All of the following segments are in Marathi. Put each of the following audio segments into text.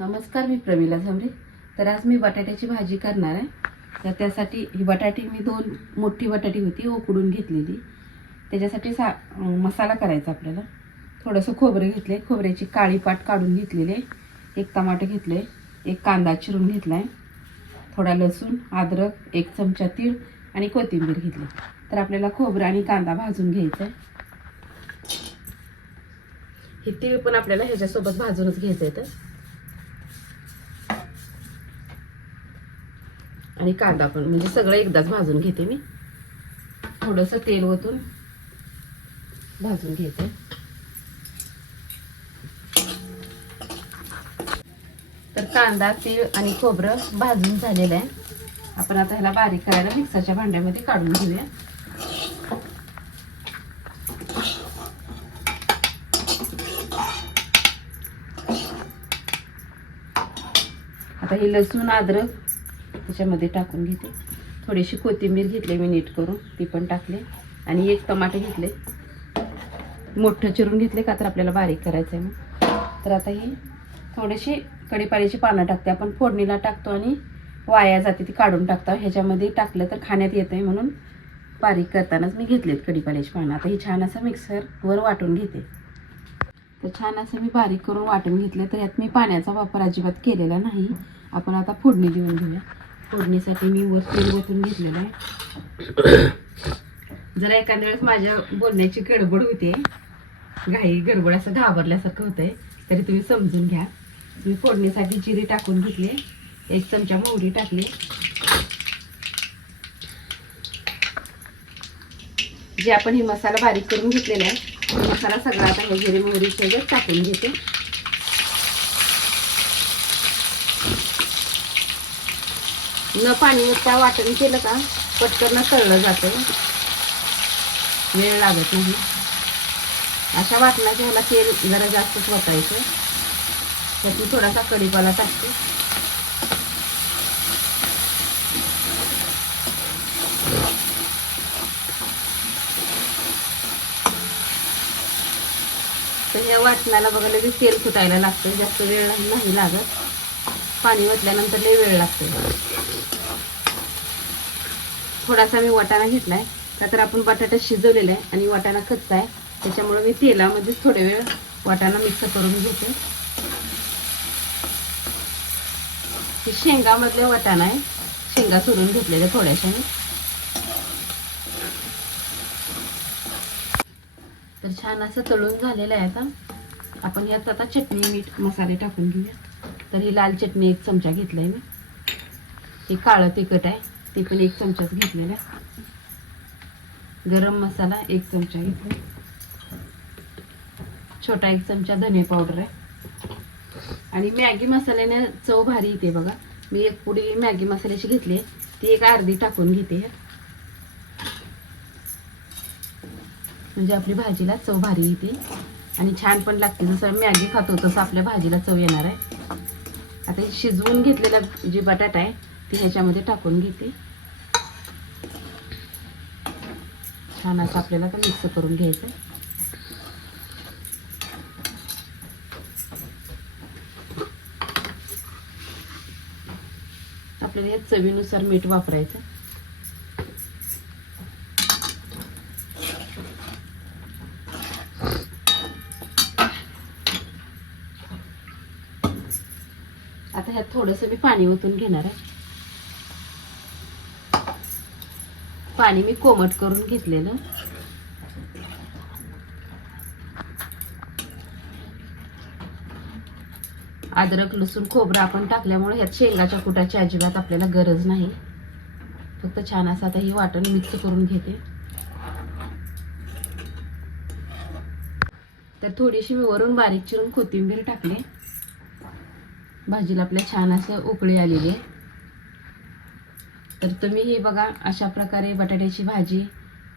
नमस्कार मी प्रमिला झांबरे तर आज मी बटाट्याची भाजी करणार आहे. तर त्यासाठी ही बटाटी मी दोन मोठी बटाटी होती उकडून घेतलेली. त्याच्यासाठी सा मसाला करायचा आपल्याला. थोडंसं खोबरं घेतले खोबऱ्याची काळी पाट काढून घेतलेली आहे. एक टमाटर घेतले एक कांदा चिरून घेतला आहे थोडा लसूण अद्रक एक चमचा तीळ आणि कोथिंबीर घेतली. तर आपल्याला खोबरं आणि कांदा भाजून घ्यायचा आहे हे तीळ पण आपल्याला ह्याच्यासोबत भाजूनच घ्यायचं आहे तर आणि कांदा पण. म्हणजे सगळं एकदाच भाजून घेते मी. थोडंसं तेल ओतून भाजून घेते. तर कांदा तीळ आणि खोबरं भाजून झालेलं आहे. आपण आता ह्याला बारीक करायला मिक्सरच्या भांड्यामध्ये काढून घेऊया. आता हे लसूण अद्रक त्याच्यामध्ये टाकून घेते. थोडीशी कोथिंबीर घेतली मी नीट करून ती पण टाकले. आणि एक टमाटे घेतले. मोठं चिरून घेतले का तर आपल्याला बारीक करायचं आहे मग तर आता ही थोडीशी कढीपाल्याची पानं टाकते. आपण फोडणीला टाकतो आणि वाया जाते ती काढून टाकतो. ह्याच्यामध्ये टाकलं तर खाण्यात येतं आहे म्हणून बारीक करतानाच मी घेतलेत कढीपाल्याची पानं. आता ही छान असं मिक्सरवर वाटून घेते. तर छान असं मी बारीक करून वाटून घेतले तर यात मी पाण्याचा वापर अजिबात केलेला नाही. आपण आता फोडणी देऊन घेऊया. फोडणीसाठी मी वर तेल ओतून घेतलेलं आहे. जरा एखाद्या वेळेस माझ्या बोलण्याची गडबड होते. घाई गडबड असं घाबरल्यासारखं होतंय. तरी तुम्ही समजून घ्या. मी फोडणीसाठी जिरे टाकून घेतले. एक चमचा मोहरी टाकली. जे आपण हे मसाला बारीक करून घेतलेला आहे मसाला सगळा आता हे जिरे मोहरीसोबत टाकून घेते. न पाणी त्या वाटण केलं का पटकन तळलं जातं. वेळ लागत नाही. अशा वाटणाच्या ह्याला तेल जरा जास्तच वाटायचं त्यातून थोडासा कढीपाला टाकते. तर ह्या वाटणाला बघायला तेल फुटायला लागतं. जास्त वेळ नाही लागत. पाणी ओतल्यानंतर लई वेळ लागतो थोडासा मी वाटाणा घेतलाय का तर आपण बटाटा शिजवलेला आहे आणि वाटाणा कच्चा आहे. त्याच्यामुळे मी तेलामध्येच थोडे वेळ वाटाणा मिक्स करून घेते. हे शेंगामधले वाटाणा आहे. शेंगा सोडून घेतलेल्या थोड्याशा मी. तर छान असं तळून झालेलं आहे आता. आपण यात आता चटणी मीठ मसाले टाकून घेऊया तर ही लाल चटणी एक चमचा घेतलाय मी. हे काळं तिखट आहे ते पण एक चमचाच घेतलेला आहे. गरम मसाला एक चमचा घेतला छोटा एक चमचा धने पावडर आहे. आणि मॅगी मसाल्याने चव भारी येते बघा. मी एक पुडी मॅगी मसाल्याची घेतली ती एक अर्धी टाकून घेते. म्हणजे आपली भाजीला चव भारी येते. आणि छान पण लागते. जसं मॅगी खातो तसं आपल्या भाजीला चव येणार आहे. आता हे शिजवून घेतलेला जी बटाटा आहे ती ह्याच्यामध्ये टाकून घेते. छान असं आपल्याला तर मिक्स करून घ्यायचं आपल्याला या चवीनुसार मीठ वापरायचं आता ह्यात थोडंसं मी पाणी ओतून घेणार आहे. पाणी मी कोमट करून घेतलेलं. अद्रक लसूण खोबरं आपण टाकल्यामुळे ह्यात शेंगाच्या कुटाची अजिबात आपल्याला गरज नाही. फक्त छान असं आता ही वाटण मिक्स करून घेते. तर थोडीशी मी वरून बारीक चिरून कोथिंबीर टाकली. भाजीला आपल्या छान असं उकळी आलेली आहे. तर तुम्ही ही बघा अशा प्रकारे बटाट्याची भाजी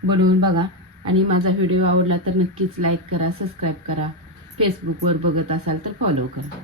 बनवून बघा. आणि माझा व्हिडिओ आवडला तर नक्कीच लाईक करा सबस्क्राईब करा. फेसबुकवर बघत असाल तर फॉलो करा.